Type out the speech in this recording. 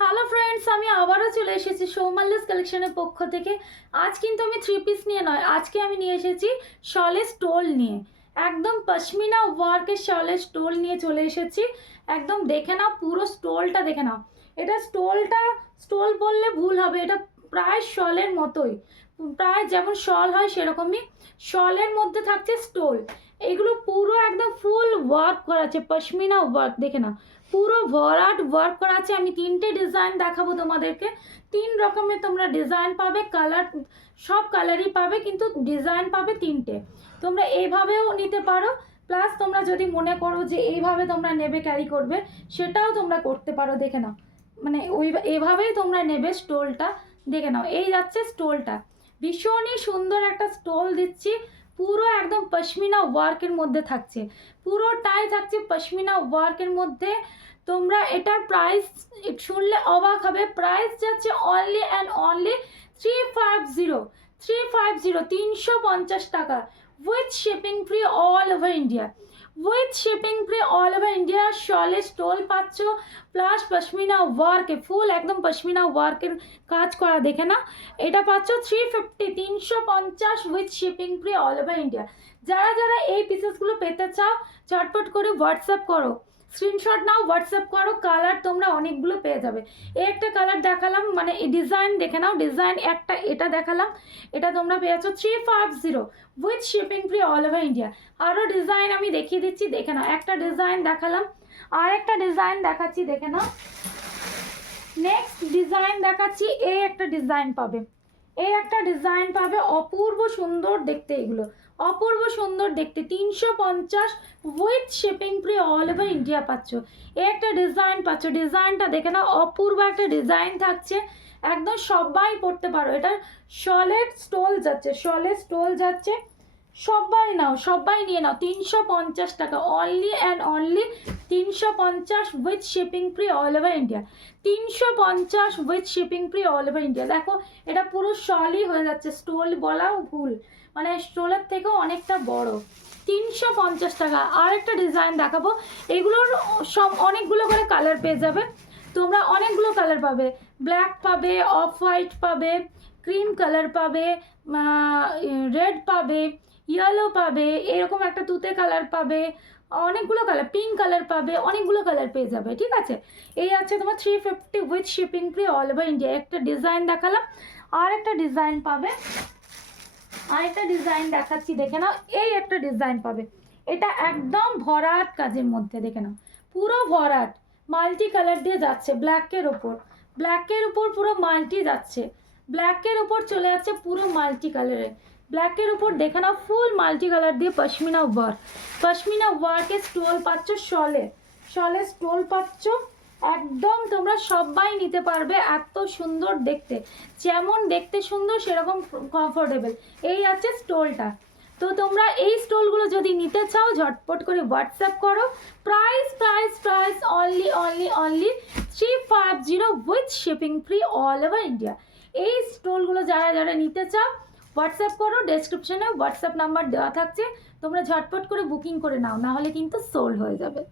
Hello friends, আমি আবারও চলে এসেছি সৌমাল্যাস কালেকশনের পক্ষ থেকে। আজ কিন্তু আমি থ্রি পিস নিয়ে নয়, আজকে আমি নিয়ে এসেছি শলের স্টোল নিয়ে। একদম পশমিনা ওয়ার্কের শলের স্টোল নিয়ে চলে এসেছি। একদম দেখে নাও, পুরো স্টোলটা দেখে নাও। এটা স্টোল বললে ভুল হবে, এটা প্রায় শলের মতোই, প্রায় যেমন শল হয় সেরকমই শলের মধ্যে থাকছে স্টোল। এগুলো পুরো একদম ফুল ওয়ার্ক করা আছে, পশমিনা ওয়ার্ক দেখে নাও, পুরো ভরাট ওয়ার্ক করা আছে। আমি তিনটে ডিজাইন দেখাবো তোমাদেরকে। তিন রকমের তোমরা ডিজাইন পাবে, কালার সব কালারই পাবে, কিন্তু ডিজাইন পাবে তিনটে। তোমরা এইভাবেও নিতে পারো, প্লাস তোমরা যদি মনে করো যে এইভাবে তোমরা নেবে, ক্যারি করবে, সেটাও তোমরা করতে পারো। দেখে নাও, মানে এইভাবেই তোমরা নেবে স্টোলটা। দেখে নাও, এই যাচ্ছে স্টোলটা, ভীষণই সুন্দর একটা স্টোল দিচ্ছি। পুরো একদম পশমিনা ওয়ার্কের মধ্যে থাকছে, পুরোটাই থাকছে পশমিনা ওয়ার্কের মধ্যে। তোমরা এটার প্রাইস শুনলে অবাক হবে, প্রাইস যাচ্ছে অনলি অ্যান্ড অনলি 350 350 টাকা, with shipping free all over India. With shipping free all over India শলে স্টোল পাচ্ছ, প্লাস পশমিনা ওয়ার্কে ফুল একদম পশমিনা ওয়ার্কের কাজ করা। দেখে না, এটা পাচ্ছ 350 with shipping free all over India. যারা যারা এই পিসেসগুলো পেতে চাও, চটপট করে হোয়াটসঅ্যাপ করো, স্ক্রিনশট নাও, হোয়াটসঅ্যাপ করো। কালার তোমরা অনেকগুলো পেয়ে যাবে। এই একটা কালার দেখালাম, মানে এই ডিজাইন দেখে নাও, ডিজাইন একটা এটা দেখালাম, এটা তোমরা পেয়েছ 350 with shipping free all over India. আরও ডিজাইন আমি দেখিয়ে দিচ্ছি, দেখে নাও। একটা ডিজাইন দেখালাম, আর একটা ডিজাইন দেখাচ্ছি, দেখে নাও। নেক্সট ডিজাইন দেখাচ্ছি, এই একটা ডিজাইন পাবে, এই একটা ডিজাইন পাবে, অপূর্ব সুন্দর দেখতে, এগুলো অপূর্ব সুন্দর দেখতে। 350 with shipping free all over India পাচ্ছ। এই একটা ডিজাইন পাচ্ছ, ডিজাইনটা দেখে নাও, অপূর্ব একটা ডিজাইন থাকছে, একদম সবাই পড়তে পারো। এটা শলের স্টোল যাচ্ছে, শলের স্টোল যাচ্ছে, সবাই নাও, সবাই নিয়ে নাও। 350 টাকা, only and only 350 with shipping free all over India. 350 with shipping free all over India. দেখো, এটা পুরো শলই হয়ে যাচ্ছে, স্টোল বলাও ভুল, মানে স্টোলের থেকেও অনেকটা বড়। 350 টাকা। আর একটা ডিজাইন দেখাবো, এগুলোর সব অনেকগুলো করে কালার পেয়ে যাবে তোমরা, অনেকগুলো কালার পাবে। ব্ল্যাক পাবে, অফ হোয়াইট পাবে, ক্রিম কালার পাবে, রেড পাবে, ইয়েলো পাবে, এরকম একটা তুতে কালার পাবে, অনেকগুলো কালার, পিঙ্ক কালার পাবে, অনেকগুলো কালার পেয়ে যাবে। ঠিক আছে, এই আছে তোমার 350 with shipping free all over India. একটা ডিজাইন দেখালাম, আর একটা ডিজাইন পাবে, আরেকটা ডিজাইন দেখাচ্ছি, দেখে নাও। এই একটা ডিজাইন পাবে, এটা একদম ভরাট কাজের মধ্যে, দেখে নাও, পুরো ভরাট মাল্টি কালার দিয়ে যাচ্ছে, ব্ল্যাকের ওপর, ব্ল্যাকের উপর পুরো মাল্টি যাচ্ছে, ব্ল্যাকের উপর চলে যাচ্ছে পুরো মাল্টি কালারে, ব্ল্যাকের উপর দেখে নাও, ফুল মাল্টি কালার দিয়ে পশমিনা ওয়ার্ক, পশমিনা ওয়ার্কের স্টোল পাচ্ছ, শলে শলে স্টোল পাচ্ছ। একদম তোমরা সবাই নিতে পারবে, এত সুন্দর দেখতে, যেমন দেখতে সুন্দর সেরকম কমফোর্টেবল। এই আছে স্টোলটা। তো তোমরা এই স্টোলগুলো যদি নিতে চাও, ঝটপট করে হোয়াটসঅ্যাপ করো। Price price price only only only 350 with shipping free all over India. এই স্টোলগুলো যারা যারা নিতে চাও, হোয়াটসঅ্যাপ করো, ডেসক্রিপশনে হোয়াটসঅ্যাপ নাম্বার দেওয়া থাকছে, তোমরা ঝটপট করে বুকিং করে নাও, না হলে কিন্তু সোল্ড হয়ে যাবে।